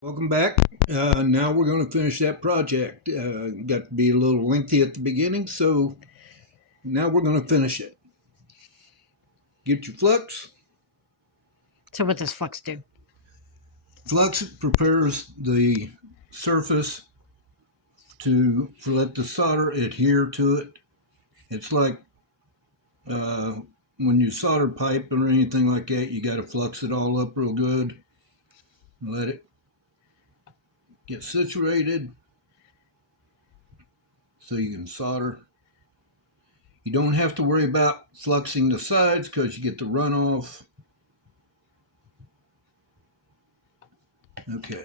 Welcome back. Now we're going to finish that project. Got to be a little lengthy at the beginning, so now we're going to finish it. Get your flux. So what does flux do? Flux prepares the surface to let the solder adhere to it. It's like uh, when you solder pipe or anything like that, you got to flux it all up real good. Let it get situated so you can solder. You don't have to worry about fluxing the sides because you get the runoff. Okay.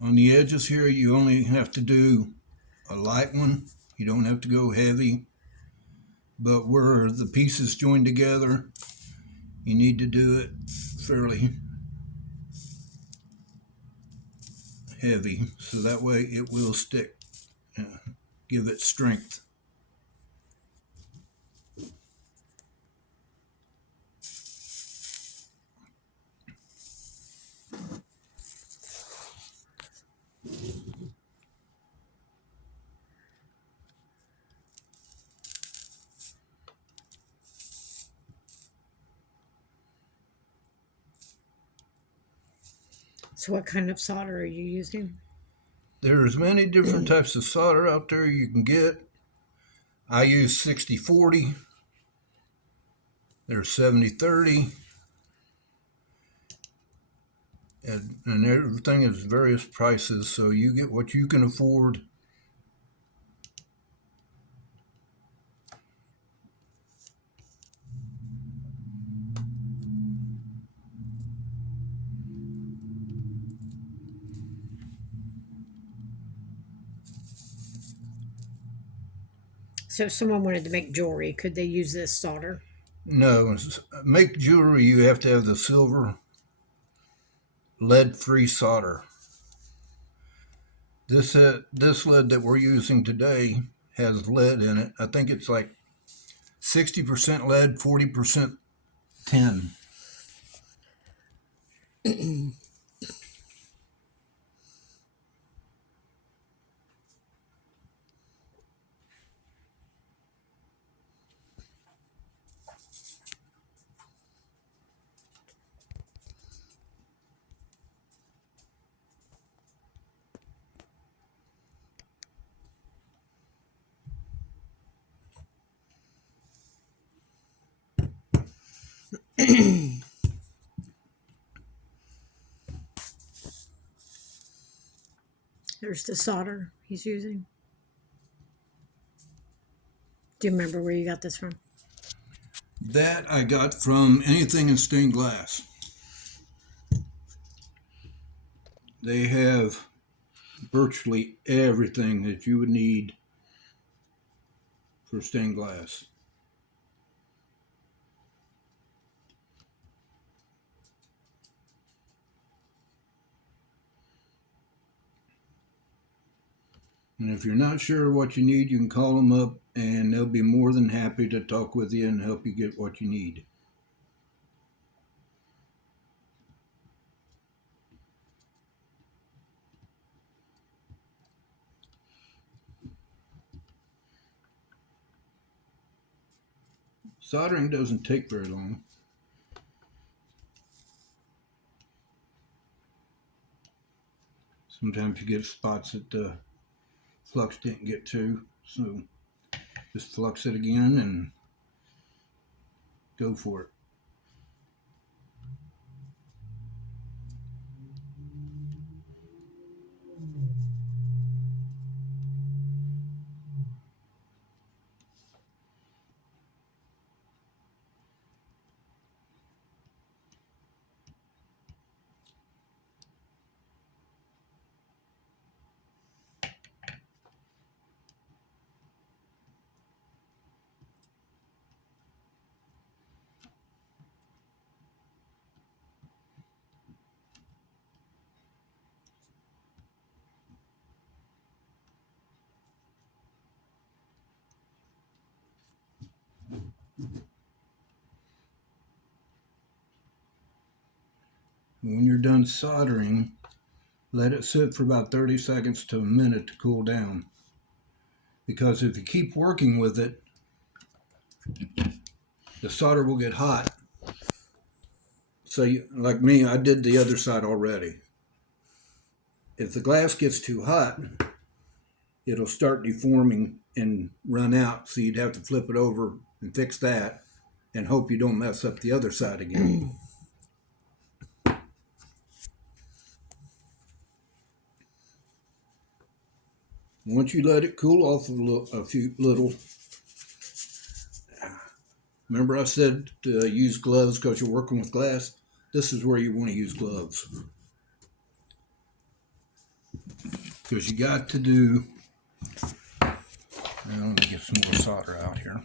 On the edges here, you only have to do a light one. You don't have to go heavy. But where the pieces join together, you need to do it fairly heavy so that way it will stick, uh, give it strength. So what kind of solder are you using? There's many different types of solder out there you can get. I use 60/40. There's 70/30. And everything is various prices, so you get what you can afford. So if someone wanted to make jewelry, could they use this solder? No, make jewelry, you have to have the silver lead-free solder. This lead that we're using today has lead in it. I think it's like 60% lead, 40% tin. There's the solder he's using. Do you remember where you got this from? That I got from anything in stained glass. They have virtually everything that you would need for stained glass. And if you're not sure what you need, you can call them up and they'll be more than happy to talk with you and help you get what you need. Soldering doesn't take very long. Sometimes you get spots that the flux didn't get to, so just flux it again and go for it. you're done soldering, let it sit for about 30 seconds to a minute to cool down. Because if you keep working with it, the solder will get hot. So, like me, I did the other side already. If the glass gets too hot, it'll start deforming and run out. So you'd have to flip it over and fix that and hope you don't mess up the other side again. Once you let it cool off a few little, remember I said to use gloves because you're working with glass? This is where you want to use gloves. Because you got to do, let me get some more solder out here.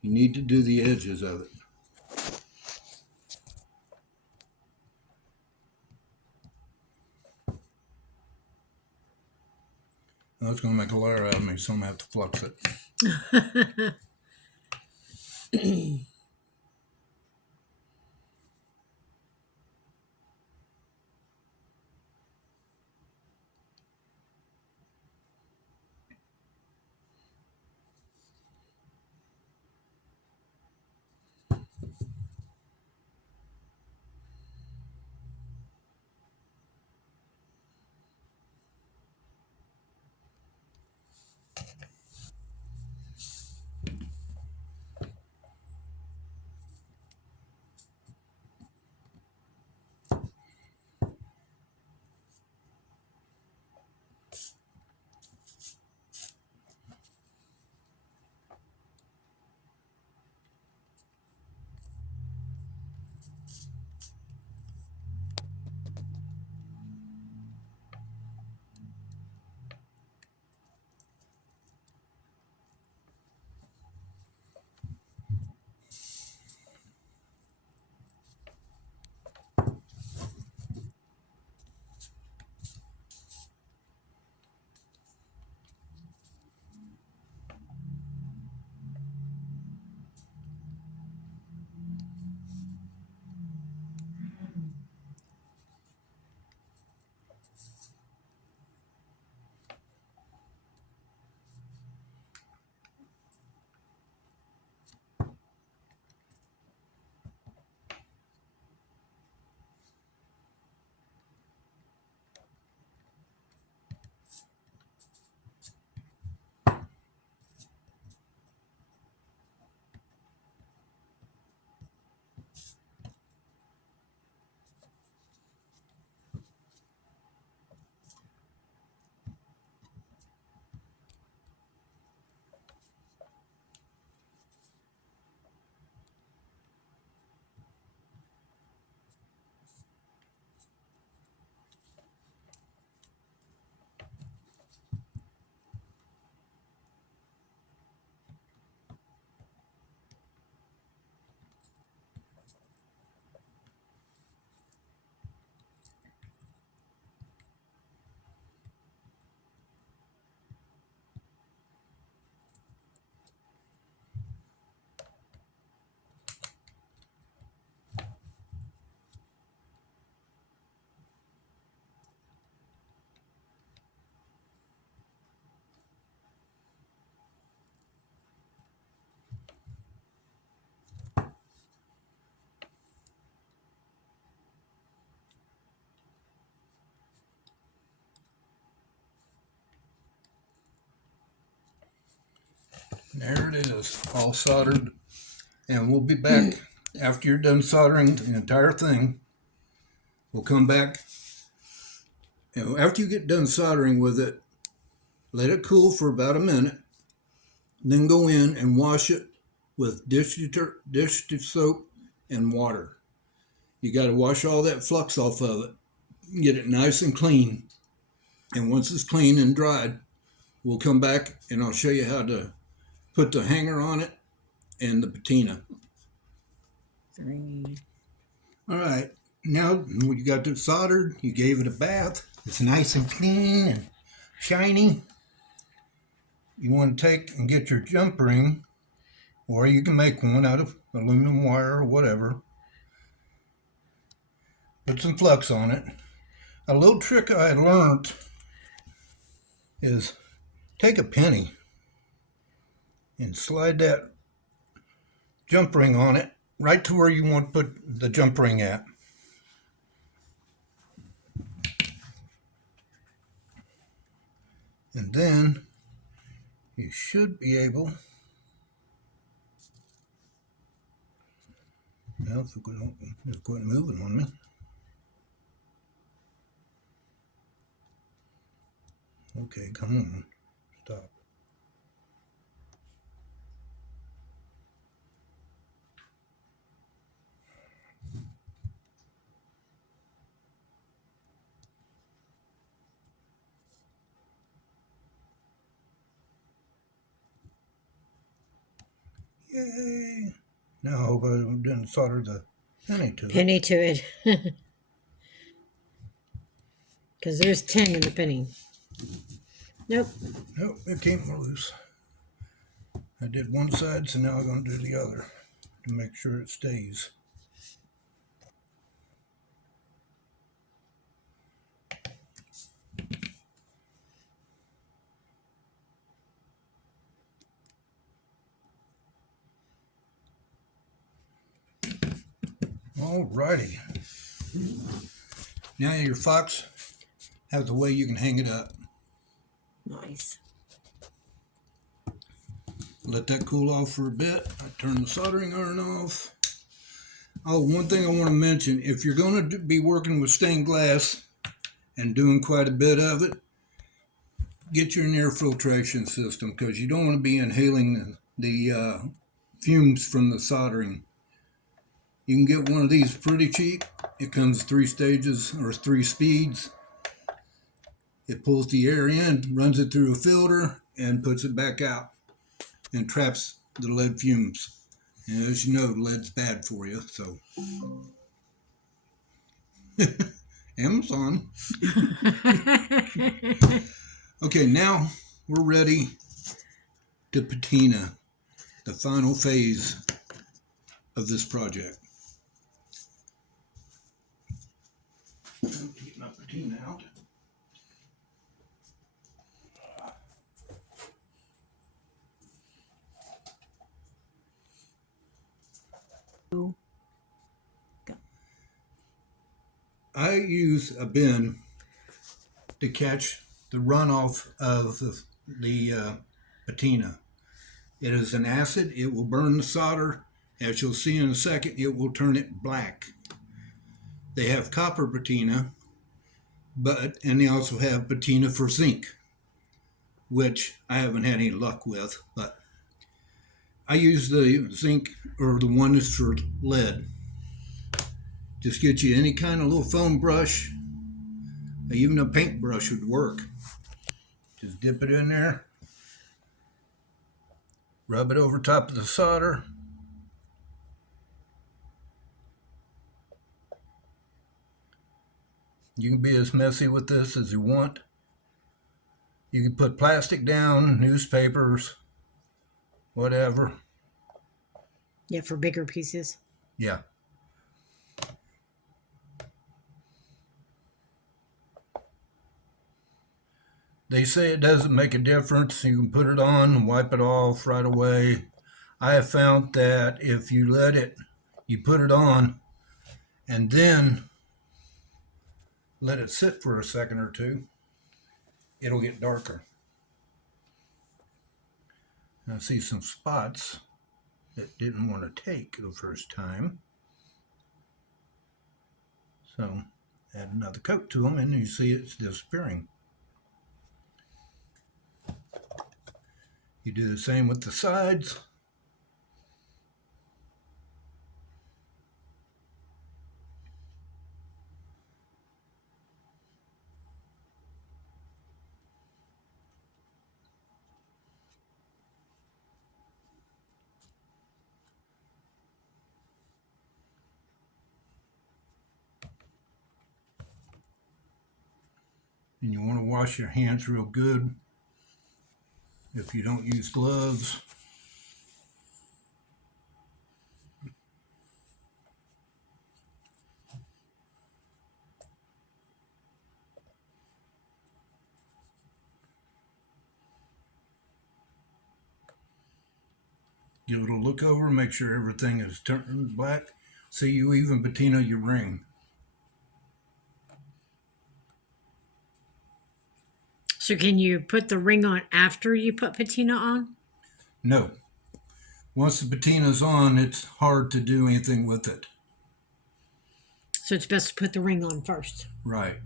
You need to do the edges of it. That's going to make a layer out of me, so I'm going to have to flux it. There it is, all soldered. And we'll be back after you're done soldering the entire thing. We'll come back. After you get done soldering with it, let it cool for about a minute. Then go in and wash it with dish soap and water. You got to wash all that flux off of it. Get it nice and clean. And once it's clean and dried, we'll come back and I'll show you how to put the hanger on it and the patina. 3. All right, now you got it soldered, you gave it a bath. It's nice and clean and shiny. you want to take and get your jump ring, or you can make one out of aluminum wire or whatever. Put some flux on it. A little trick I learned is take a penny and slide that jump ring on it right to where you want to put the jump ring at. And then you should be able, now if it quit moving on me. Okay, come on, stop. Yay! Now I hope I didn't solder the penny to it. Penny to it. Because there's 10 in the penny. Nope. Nope, it came loose. I did one side, so now I'm going to do the other to make sure it stays. Alrighty. Now your fox has a way you can hang it up. Nice. Let that cool off for a bit. I turn the soldering iron off. Oh, one thing I want to mention, if you're going to be working with stained glass and doing quite a bit of it, get you an air filtration system, because you don't want to be inhaling the fumes from the soldering. You can get one of these pretty cheap. It comes 3 stages or 3 speeds. It pulls the air in, runs it through a filter, and puts it back out and traps the lead fumes. And as you know, lead's bad for you, so. Amazon. Okay, now we're ready to patina, the final phase of this project. Get my patina out. I use a bin to catch the runoff of the patina. It is an acid. It will burn the solder. As you'll see in a second, it will turn it black. They have copper patina, and they also have patina for zinc, which I haven't had any luck with, but I use the zinc, or the one that's for lead. Just get you any kind of little foam brush, even a paintbrush would work. Just dip it in there, rub it over top of the solder. You can be as messy with this as you want. You can put plastic down, newspapers, whatever. Yeah, for bigger pieces. Yeah. They say it doesn't make a difference. You can put it on and wipe it off right away. I have found that if you you put it on and then let it sit for a second or two, it'll get darker. I see some spots that didn't want to take the first time. So add another coat to them and you see it's disappearing. You do the same with the sides. And you want to wash your hands real good if you don't use gloves. Give it a look over, make sure everything is turned black. See, you even patina your ring. So can you put the ring on after you put patina on? No. Once the patina's on, it's hard to do anything with it. So it's best to put the ring on first. Right.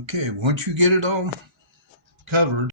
Okay, once you get it all covered,